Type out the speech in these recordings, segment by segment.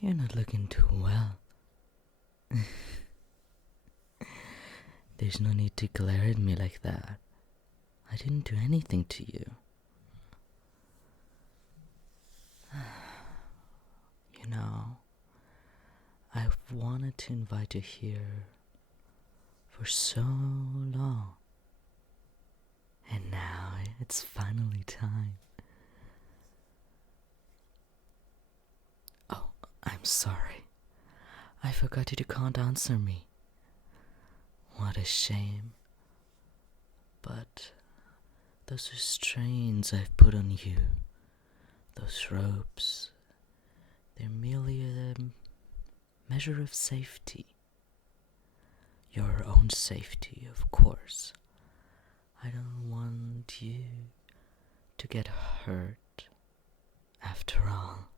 You're not looking too well. There's no need to glare at me like that. I didn't do anything to you. You know, I've wanted to invite you here for so long. And now it's finally time. Oh, I'm sorry. I forgot you can't answer me. What a shame. But those restraints I've put on you, those ropes, they're merely a measure of safety. Your own safety, of course. I don't want you to get hurt, after all.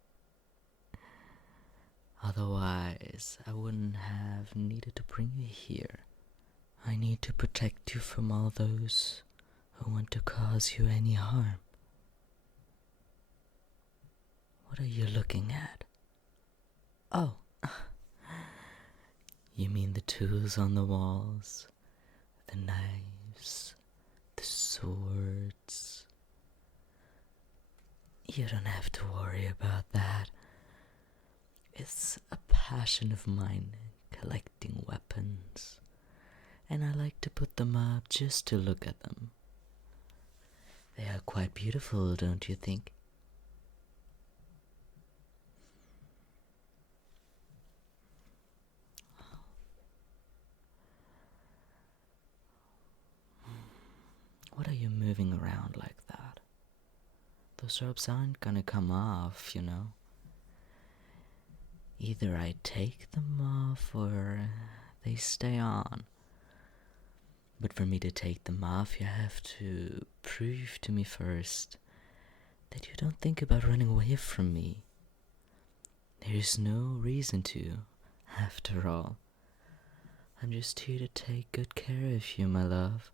Otherwise, I wouldn't have needed to bring you here. I need to protect you from all those who want to cause you any harm. What are you looking at? Oh, you mean the tools on the walls, the knives, the swords. You don't have to worry about that. It's a passion of mine, collecting weapons, and I like to put them up just to look at them. They are quite beautiful, don't you think? What are you moving around like that? Those ropes aren't gonna come off, you know. Either I take them off or they stay on. But for me to take them off, you have to prove to me first that you don't think about running away from me. There's no reason to, after all. I'm just here to take good care of you, my love.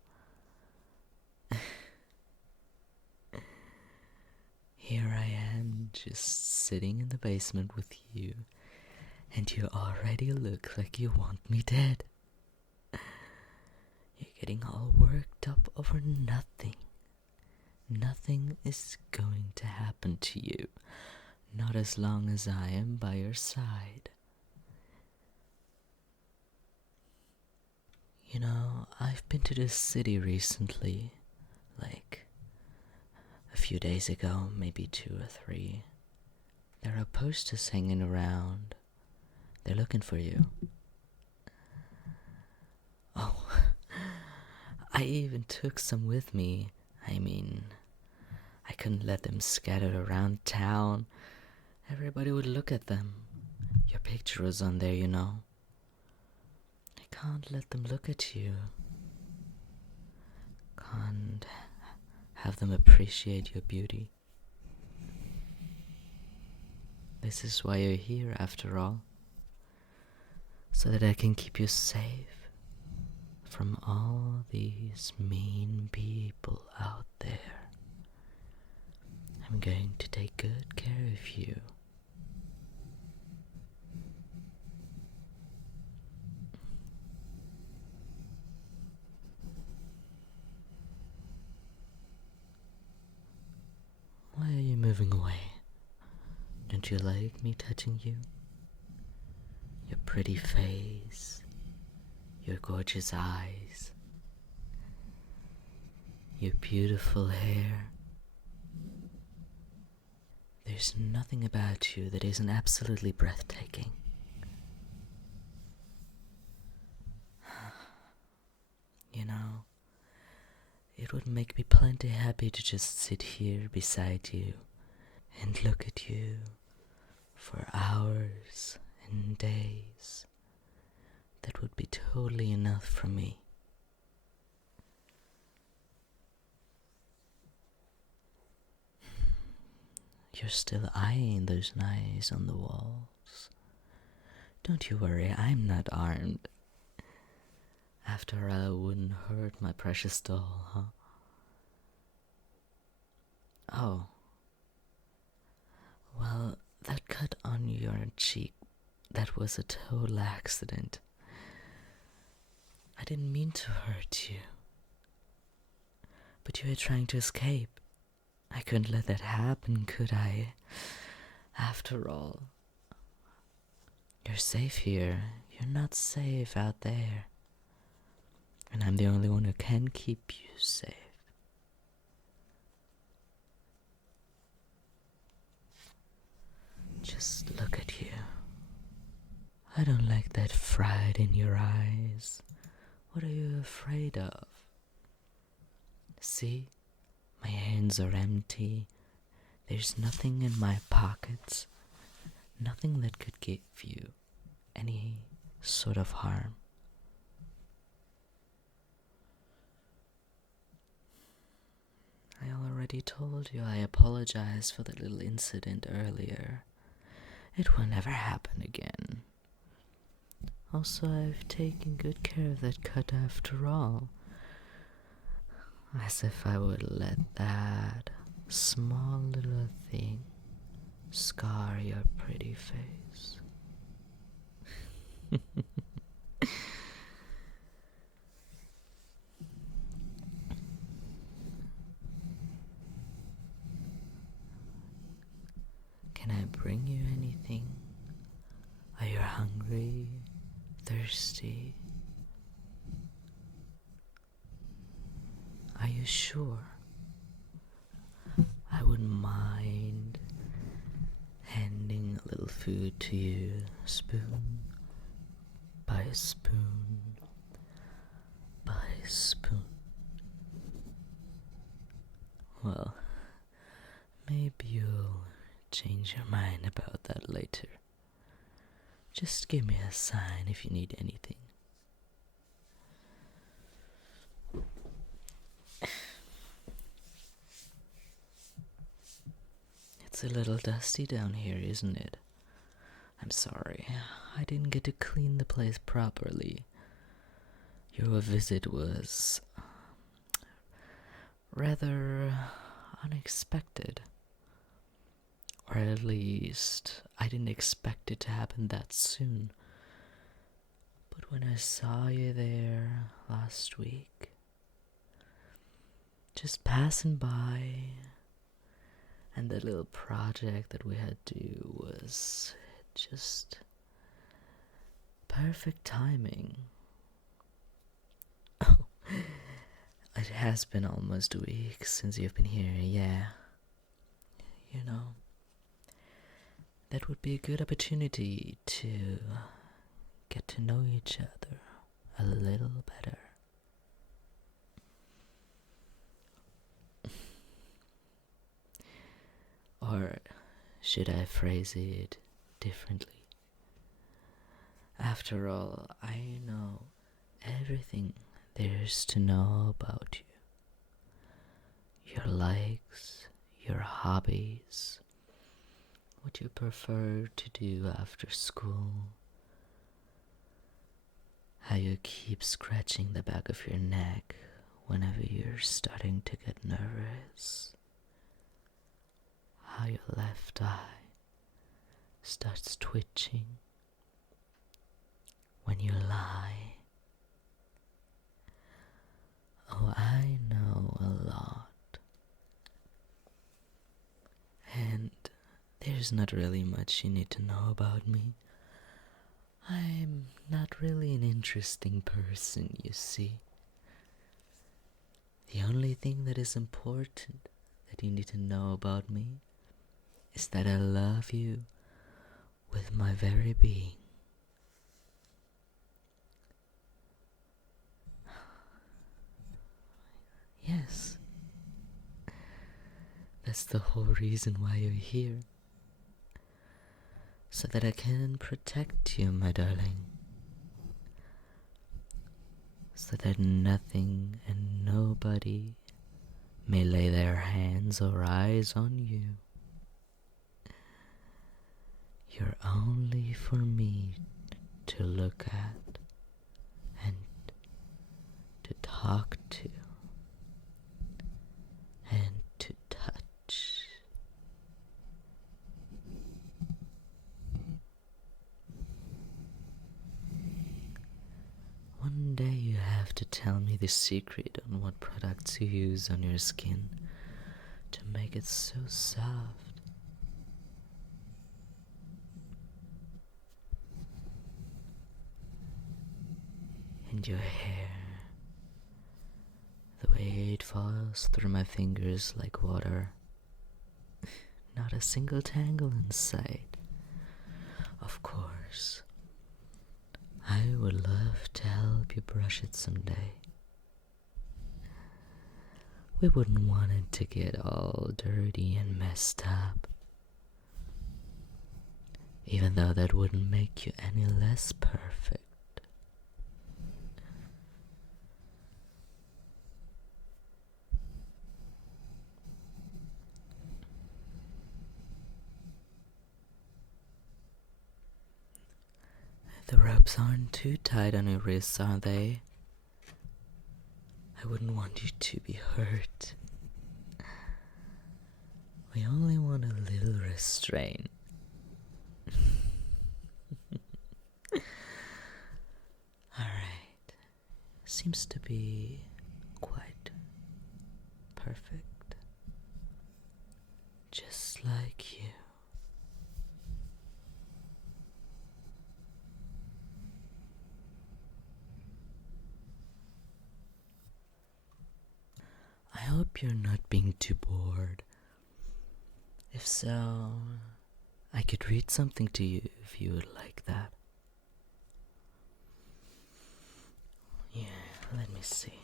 Here I am, just sitting in the basement with you, and you already look like you want me dead. You're getting all worked up over nothing. Nothing is going to happen to you, not as long as I am by your side. You know, I've been to this city recently, like a few days ago, maybe 2 or 3. There are posters hanging around. They're looking for you. Oh, I even took some with me. I mean, I couldn't let them scattered around town. Everybody would look at them. Your picture was on there, you know. I can't let them look at you. Can't have them appreciate your beauty. This is why you're here, after all. So that I can keep you safe from all these mean people out there. I'm going to take good care of you. Why are you moving away? Don't you like me touching you? Your pretty face, your gorgeous eyes, your beautiful hair. There's nothing about you that isn't absolutely breathtaking. You know, it would make me plenty happy to just sit here beside you and look at you for hours and days. That would be totally enough for me. You're still eyeing those knives on the walls. Don't you worry, I'm not armed. After all, I wouldn't hurt my precious doll, huh? Oh. Well, that cut on your cheek that was a total accident. I didn't mean to hurt you. But you were trying to escape. I couldn't let that happen, could I? After all, you're safe here. You're not safe out there. And I'm the only one who can keep you safe. Just look at you. I don't like that fright in your eyes. What are you afraid of? See? My hands are empty. There's nothing in my pockets. Nothing that could give you any sort of harm. I already told you I apologize for the little incident earlier. It will never happen again. Also, I've taken good care of that cut after all. As if I would let that small little thing scar your pretty face. Can I bring you anything? Are you hungry? Thirsty? Are you sure? I wouldn't mind handing a little food to you, spoon by spoon by spoon. Well, maybe you'll change your mind about that later. Just give me a sign if you need anything. It's a little dusty down here, isn't it? I'm sorry, I didn't get to clean the place properly. Your visit was rather unexpected. Or at least, I didn't expect it to happen that soon. But when I saw you there last week, just passing by, and the little project that we had to do was just perfect timing. Oh, it has been almost a week since you've been here, yeah. You know, that would be a good opportunity to get to know each other a little better. Or should I phrase it differently? After all, I know everything there is to know about you. Your likes, your hobbies, what you prefer to do after school, how you keep scratching the back of your neck whenever you're starting to get nervous, how your left eye starts twitching when you lie. Oh, I know a lot. And there's not really much you need to know about me. I'm not really an interesting person, you see. The only thing that is important that you need to know about me is that I love you with my very being. Yes. That's the whole reason why you're here. So that I can protect you, my darling. So that nothing and nobody may lay their hands or eyes on you. You're only for me to look at and to talk to and to touch. tell me the secret on what products you use on your skin to make it so soft. And your hair, the way it falls through my fingers like water. Not a single tangle in sight. Of course, I would love to help you brush it someday. We wouldn't want it to get all dirty and messed up. Even though that wouldn't make you any less perfect. The ropes aren't too tight on your wrists, are they? I wouldn't want you to be hurt. We only want a little restraint. Alright. Seems to be quite perfect. Just like you. I hope you're not being too bored. If so, I could read something to you if you would like that. Yeah, let me see.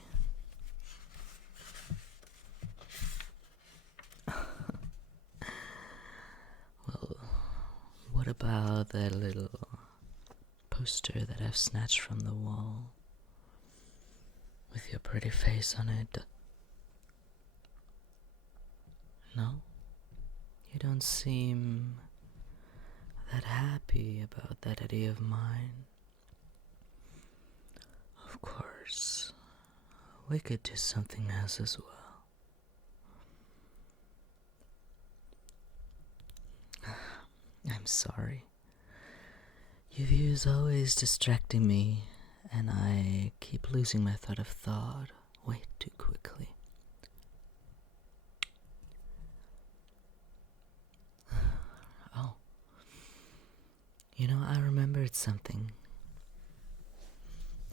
Well, what about that little poster that I've snatched from the wall with your pretty face on it? No? You don't seem that happy about that idea of mine. Of course, we could do something else as well. I'm sorry. Your view is always distracting me, and I keep losing my thread of thought way too quickly. Oh. You know, I remembered something.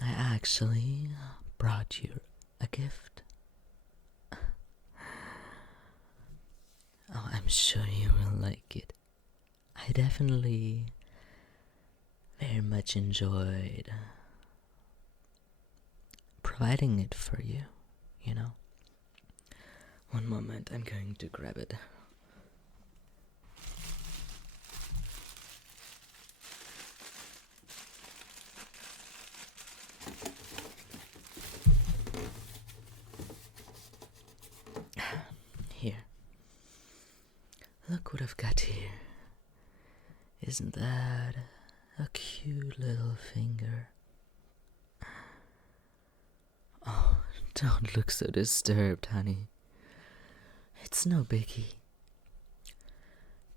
I actually brought you a gift. Oh, I'm sure you will like it. I definitely very much enjoyed providing it for you, you know. One moment, I'm going to grab it. Here. Look what I've got here. Isn't that a cute little finger? Oh, don't look so disturbed, honey. It's no biggie.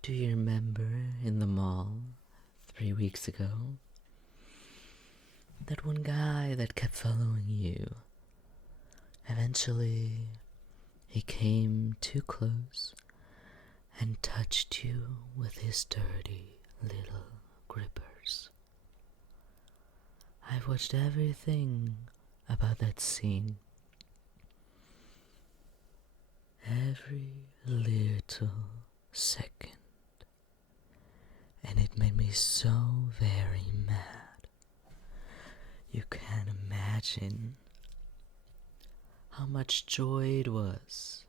Do you remember in the mall 3 weeks ago? That one guy that kept following you. Eventually, he came too close and touched you with his dirty little grippers. I've watched everything about that scene. Every little second. And it made me so very mad. You can't imagine how much joy it was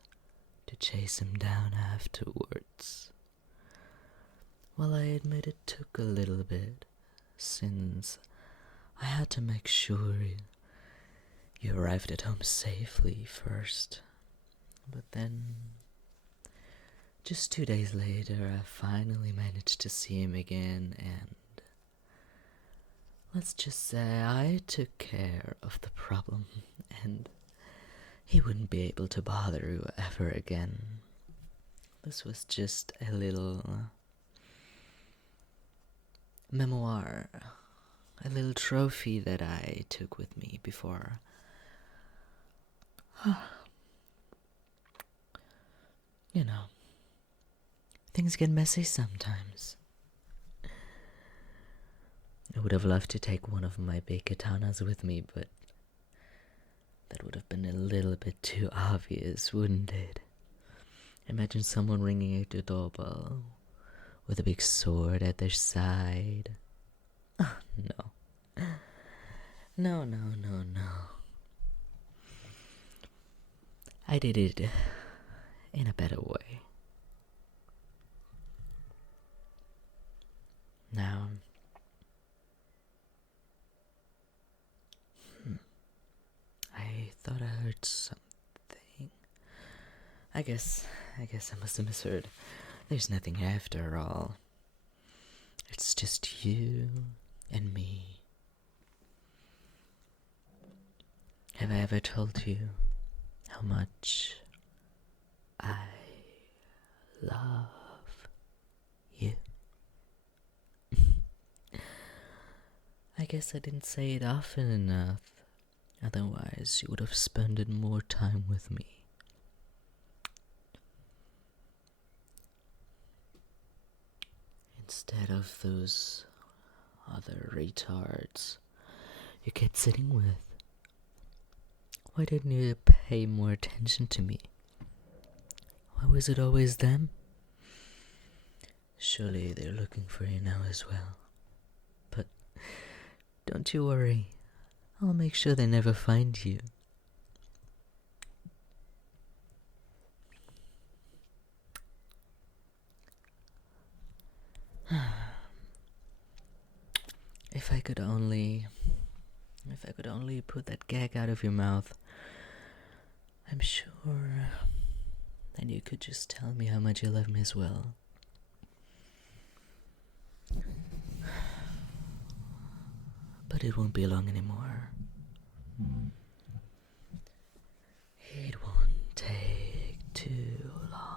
to chase him down afterwards. Well, I admit it took a little bit, since I had to make sure you arrived at home safely first. But then, just 2 days later, I finally managed to see him again, and let's just say I took care of the problem, and he wouldn't be able to bother you ever again. This was just a little memoir, a little trophy that I took with me before You know, things get messy sometimes. I would have loved to take one of my big katanas with me, but that would have been a little bit too obvious, wouldn't it? Imagine someone ringing at your doorbell with a big sword at their side. Oh, no. No, no, no, no. I did it in a better way. Now, I thought I heard something. I guess I must have misheard. There's nothing after all. It's just you and me. Have I ever told you how much I love you? I guess I didn't say it often enough. Otherwise, you would have spent more time with me. Instead of those other retards you kept sitting with. Why didn't you pay more attention to me? Why was it always them? Surely they're looking for you now as well. But don't you worry. I'll make sure they never find you. If I could only put that gag out of your mouth, I'm sure that you could just tell me how much you love me as well. But it won't be long anymore. It won't take too long.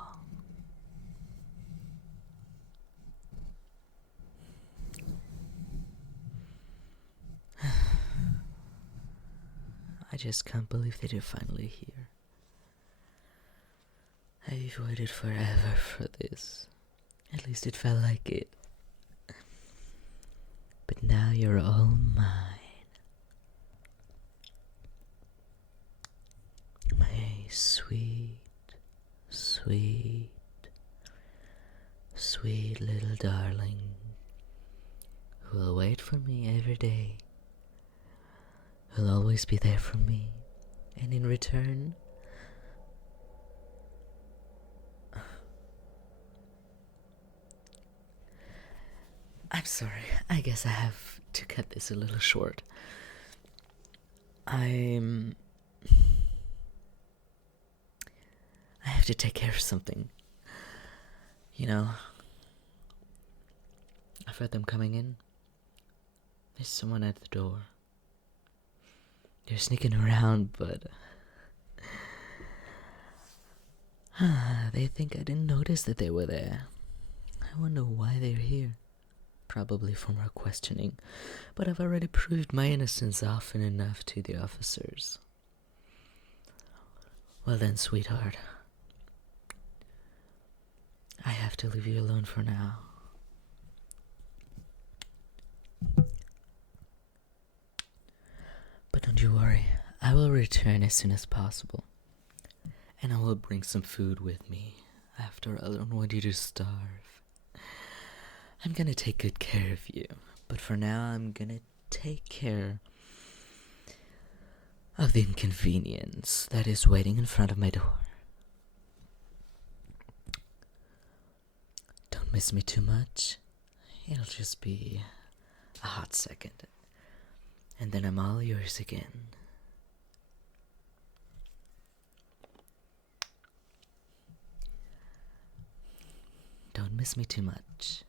I just can't believe that you're finally here. I've waited forever for this. At least it felt like it. But now you're all mine. My sweet, sweet, sweet little darling, who will wait for me every day, who'll always be there for me, and in return, I'm sorry, I guess I have to cut this a little short. I have to take care of something. You know, I've heard them coming in. There's someone at the door. They're sneaking around, but they think I didn't notice that they were there. I wonder why they're here. Probably from our questioning, but I've already proved my innocence often enough to the officers. Well then, sweetheart, I have to leave you alone for now. But don't you worry, I will return as soon as possible. And I will bring some food with me. After all, I don't want you to starve. I'm gonna take good care of you, but for now I'm gonna take care of the inconvenience that is waiting in front of my door. Don't miss me too much. It'll just be a hot second, and then I'm all yours again. Don't miss me too much.